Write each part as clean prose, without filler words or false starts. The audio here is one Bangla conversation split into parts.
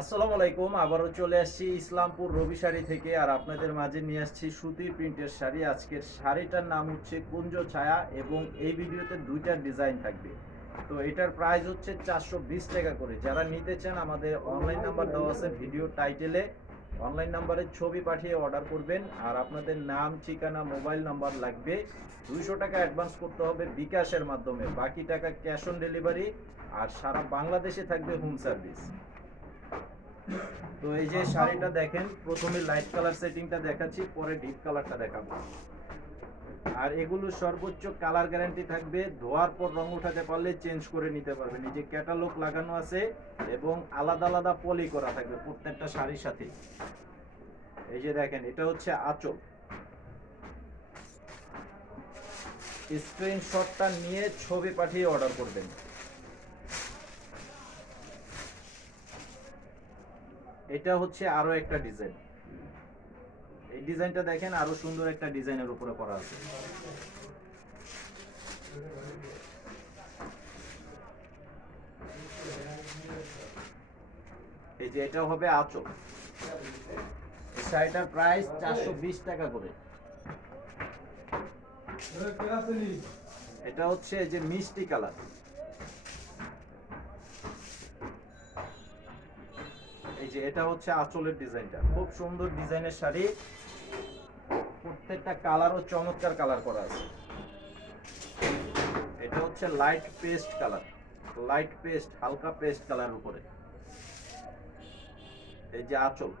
আসসালামু আলাইকুম। আবারও চলে আসছি ইসলামপুর রবি শাড়ি থেকে, আর আপনাদের মাঝে নিয়ে আসছি সুতির প্রিন্টের শাড়ি। আজকের শাড়িটার নাম হচ্ছে কুঞ্জ ছায়া এবং এই ভিডিওতে দুইটা ডিজাইন থাকবে। তো এটার প্রাইস হচ্ছে 420 টাকা করে। যারা নিতে চান আমাদের অনলাইন নাম্বার দেওয়া আছে ভিডিও টাইটেলে, অনলাইন নাম্বারে ছবি পাঠিয়ে অর্ডার করবেন। আর আপনাদের নাম, ঠিকানা, মোবাইল নাম্বার লাগবে। 200 টাকা অ্যাডভান্স করতে হবে বিকাশের মাধ্যমে, বাকি টাকা ক্যাশ অন ডেলিভারি। আর সারা বাংলাদেশে থাকবে হোম সার্ভিস। তো এই যে শাড়িটা দেখেন, প্রথমে লাইট কালার সেটিংটা দেখাচ্ছি, পরে ডিপ কালারটা দেখাবো। আর এগুলো সর্বোচ্চ কালার গ্যারান্টি থাকবে, ধোয়ার পর রং উঠাতে পারলে চেঞ্জ করে নিতে পারবেন। এই যে ক্যাটালগ লাগানো আছে এবং আলাদা আলাদা পলি করা থাকবে প্রত্যেকটা শাড়ির সাথে। এই যে দেখেন, এটা হচ্ছে আঁচল। স্ক্রিনশটটা নিয়ে ছবি পাঠিয়ে অর্ডার করবেন। এটা হচ্ছে আরো একটা ডিজাইন। এই ডিজাইনটা দেখেন, আরো সুন্দর একটা ডিজাইনের উপরে করা আছে। এই যে এটা হবে আঁচল। এই শাড়িটার প্রাইস 420 টাকা করে। এটা হচ্ছে যে মিষ্টি কালার। এই যে এটা হচ্ছে আঁচলের ডিজাইনটা, খুব সুন্দর ডিজাইনের শাড়ি। প্রত্যেকটা কালারও চমৎকার কালার করা আছে। এটা হচ্ছে light paste colour, light paste, হালকা পেস্ট কালারের উপরে। এই যে আঁচল।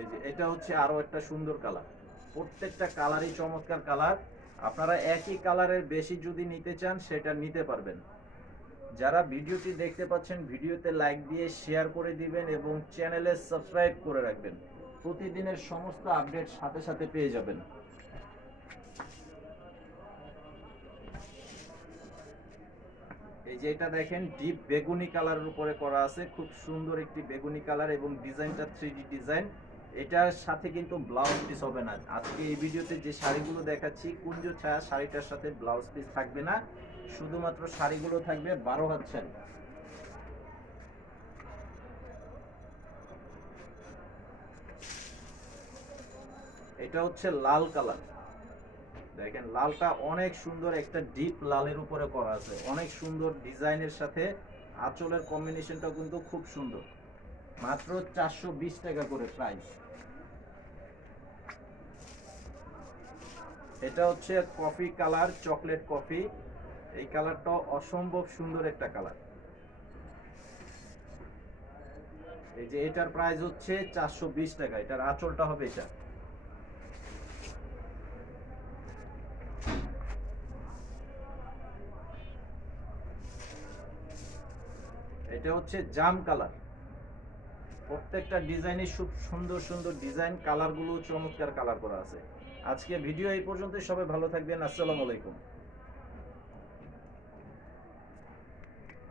এই যে এটা হচ্ছে আরো একটা সুন্দর কালার। প্রত্যেকটা কালারই চমৎকার কালার। আপনারা একই কালারের বেশি যদি নিতে চান সেটা নিতে পারবেন। যারা ভিডিওটি দেখতে পাচ্ছেন ভিডিওতে লাইক দিয়ে শেয়ার করে দিবেন এবং চ্যানেলে সাবস্ক্রাইব করে রাখবেন। প্রতিদিনের সমস্ত আপডেট সাথে সাথে পেয়ে যাবেন। এই যে এটা দেখেন, ডিপ বেগুনি কালারের উপরে করা আছে, খুব সুন্দর একটি বেগুনি কালার এবং ডিজাইনটা 3D ডিজাইন। এটার সাথে কিন্তু ব্লাউজ পিস হবে না। আজকে এই ভিডিওতে যে শাড়িগুলো দেখাচ্ছি কুঞ্জ ছায়া, শাড়িটার সাথে ব্লাউজ পিস থাকবে না, শুধুমাত্র শাড়িগুলো থাকবে 12 হাত শাড়ি। এটা হচ্ছে লাল কালার। দেখেন লালটা অনেক সুন্দর, একটা ডিপ লালের উপরে করা আছে, অনেক সুন্দর ডিজাইনের সাথে আঁচলের কম্বিনেশনটা কিন্তু খুব সুন্দর। মাত্র 420 টাকা করে প্রাইস। এটা হচ্ছে কফি কালার, চকলেট কফি। এই কালারটা অসম্ভব সুন্দর একটা কালার। এই যে এটার প্রাইস হচ্ছে 420 টাকা। এটার আঁচলটা হবে এটা। এটা হচ্ছে জাম কালার। প্রত্যেকটা ডিজাইনই খুব সুন্দর সুন্দর ডিজাইন, কালারগুলো চমৎকার কালার করা আছে। আজকে ভিডিও এই পর্যন্তই। সবাই ভালো থাকবেন। আসসালামু আলাইকুম।